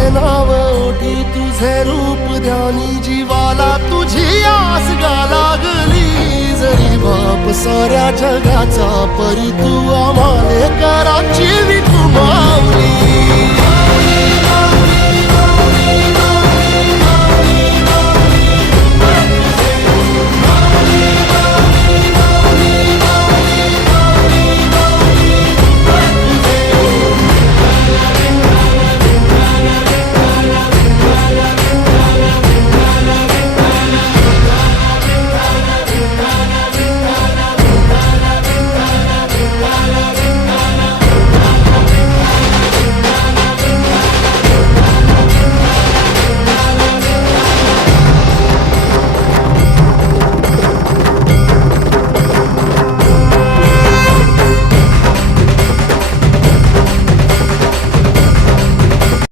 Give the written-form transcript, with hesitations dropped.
माझे नाव ओठी तुझे रूप ध्यानी जीवाला तुझी आस गा लागली जरी बाप साऱ्या जगाचा परी तू आम्हाले कराची विठू माऊली